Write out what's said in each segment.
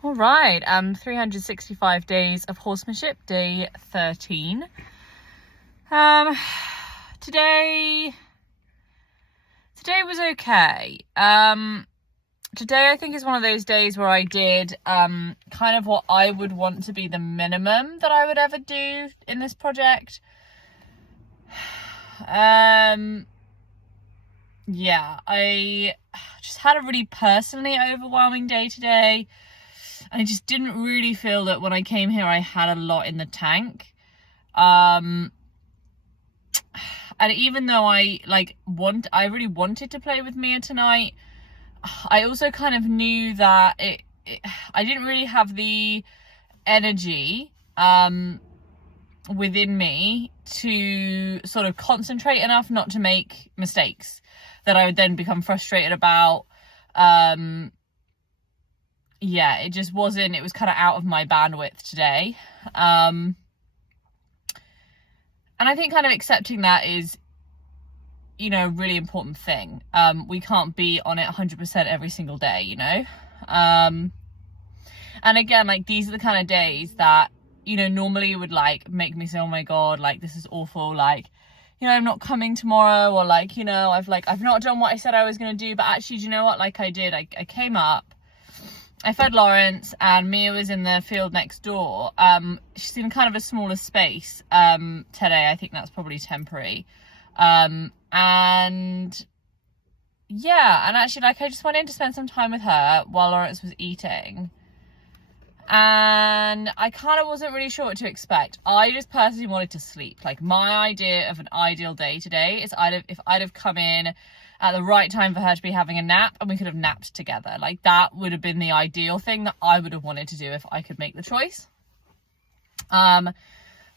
All right, 365 days of horsemanship, day 13. Today was okay. Today I think is one of those days where I did kind of what I would want to be the minimum that I would ever do in this project. Yeah, I just had a really personally overwhelming day today. And I just didn't really feel that when I came here I had a lot in the tank. And even though I really wanted to play with Mia tonight, I also kind of knew that I didn't really have the energy within me to sort of concentrate enough not to make mistakes that I would then become frustrated about. Yeah, it just wasn't, it was kind of out of my bandwidth today. And I think kind of accepting that is, a really important thing. We can't be on it 100% every single day, and again, these are the kind of days that, normally would make me say, oh my God, this is awful. I'm not coming tomorrow, or I've not done what I said I was going to do. But actually, do you know what? I did, I came up, I fed Lawrence, and Mia was in the field next door. She's in kind of a smaller space today. I think that's probably temporary. And yeah, and actually I just went in to spend some time with her while Lawrence was eating. And I kind of wasn't really sure what to expect. I just personally wanted to sleep. My idea of an ideal day today is if I'd have come in at the right time for her to be having a nap and we could have napped together. That would have been the ideal thing that I would have wanted to do if I could make the choice. So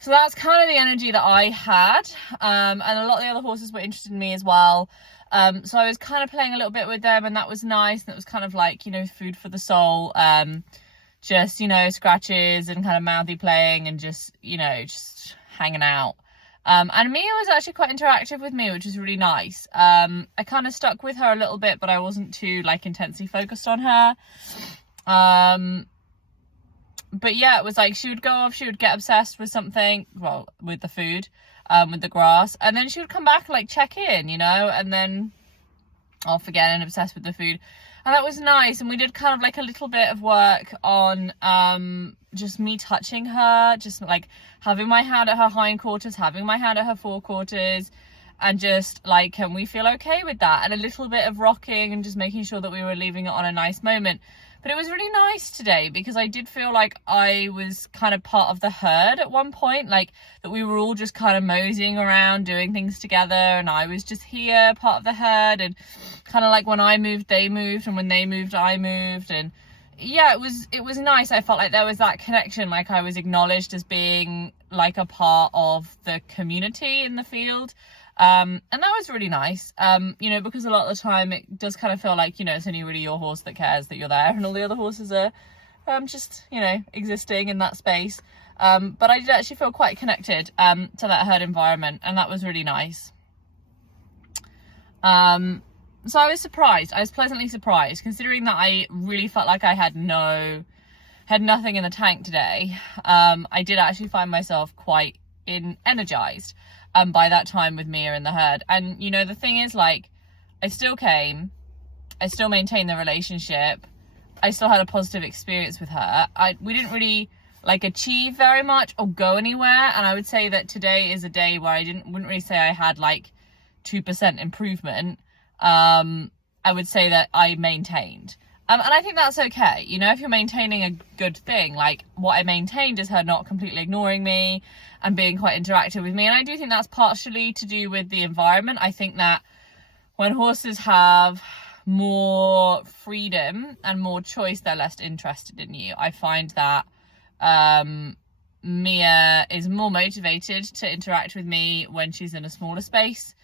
that's kind of the energy that I had. And a lot of the other horses were interested in me as well. So I was kind of playing a little bit with them, and that was nice. And it was kind of food for the soul. Just, scratches and kind of mouthy playing and just hanging out. And Mia was actually quite interactive with me, which was really nice. I kind of stuck with her a little bit, but I wasn't too intensely focused on her. But yeah, it was she would go off, she would get obsessed with something, well, with the food, with the grass, and then she would come back and check in, and then off again and obsessed with the food. And that was nice. And we did kind of a little bit of work on just me touching her, just having my hand at her hindquarters, having my hand at her forequarters, and just can we feel okay with that? And a little bit of rocking and just making sure that we were leaving it on a nice moment. But it was really nice today because I did feel like I was kind of part of the herd at one point, that we were all just kind of moseying around doing things together, and I was just here, part of the herd, and kind of when I moved, they moved, and when they moved, I moved. And yeah, it was nice. I felt like there was that connection, I was acknowledged as being a part of the community in the field. And that was really nice, because a lot of the time it does kind of feel it's only really your horse that cares that you're there, and all the other horses are just, existing in that space. But I did actually feel quite connected to that herd environment, and that was really nice. So I was pleasantly surprised, considering that I really felt like I had nothing in the tank today. I did actually find myself quite energized by that time with Mia in the herd. And the thing is, I still came, I still maintained the relationship, I still had a positive experience with her. We didn't really achieve very much or go anywhere, and I would say that today is a day where I wouldn't really say I had 2% improvement. I would say that I maintained. And I think that's okay. If you're maintaining a good thing, what I maintained is her not completely ignoring me and being quite interactive with me. And I do think that's partially to do with the environment. I think that when horses have more freedom and more choice, they're less interested in you. I find that Mia is more motivated to interact with me when she's in a smaller space,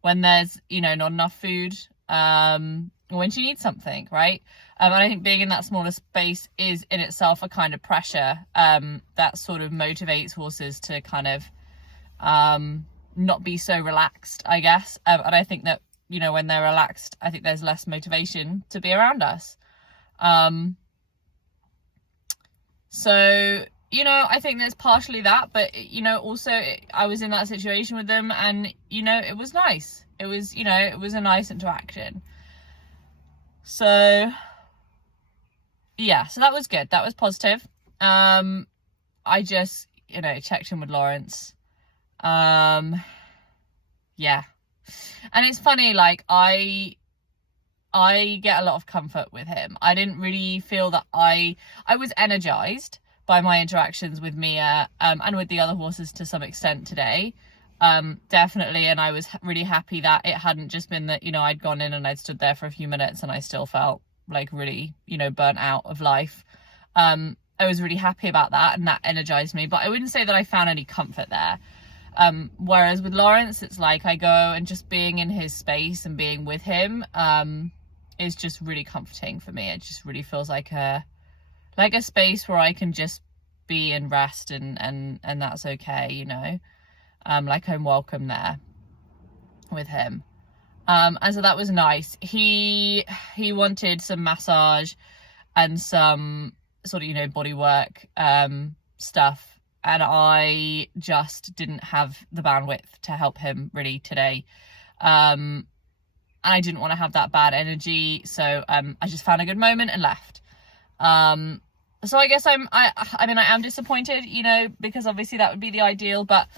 when there's, not enough food, when she needs something, right? And I think being in that smaller space is in itself a kind of pressure that sort of motivates horses to kind of not be so relaxed, I guess. And I think that, when they're relaxed, I think there's less motivation to be around us. So, you know, I think there's partially that, but, you know, also I was in that situation with them, and, you know, it was nice. It was, you know, it was a nice interaction. So yeah, so that was good. That was positive. I just, you know, checked in with Lawrence. Yeah. And it's funny, like, I get a lot of comfort with him. I didn't really feel that I was energized by my interactions with Mia, and with the other horses to some extent today. Definitely. And I was really happy that it hadn't just been that, you know, I'd gone in and I'd stood there for a few minutes and I still felt like really, you know, burnt out of life. I was really happy about that, and that energized me, but I wouldn't say that I found any comfort there. Whereas with Lawrence, it's like I go, and just being in his space and being with him is just really comforting for me. It just really feels like a space where I can just be and rest, and that's okay, you know. Like I'm welcome there with him. And so that was nice. He wanted some massage and some sort of, you know, body work stuff, and I just didn't have the bandwidth to help him really today. And I didn't want to have that bad energy, so I just found a good moment and left. So I guess I mean, I am disappointed, you know, because obviously that would be the ideal, but,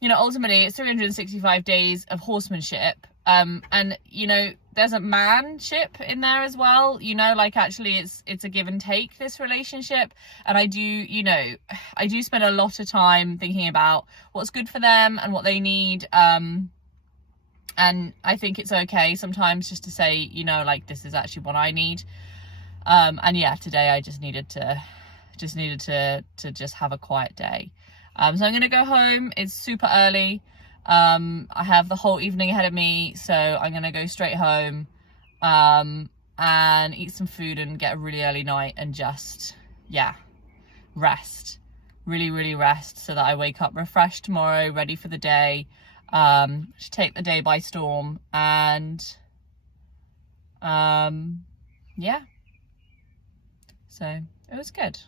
you know, ultimately it's 365 days of horsemanship. And, you know, there's a manship in there as well, you know, like actually it's a give and take, this relationship. And I do spend a lot of time thinking about what's good for them and what they need. And I think it's okay sometimes just to say, you know, like, this is actually what I need. And yeah, today I just needed to just have a quiet day. So I'm going to go home. It's super early. I have the whole evening ahead of me, so I'm going to go straight home, and eat some food and get a really early night and just, yeah, rest, really rest, so that I wake up refreshed tomorrow, ready for the day, to take the day by storm. And, yeah. So it was good.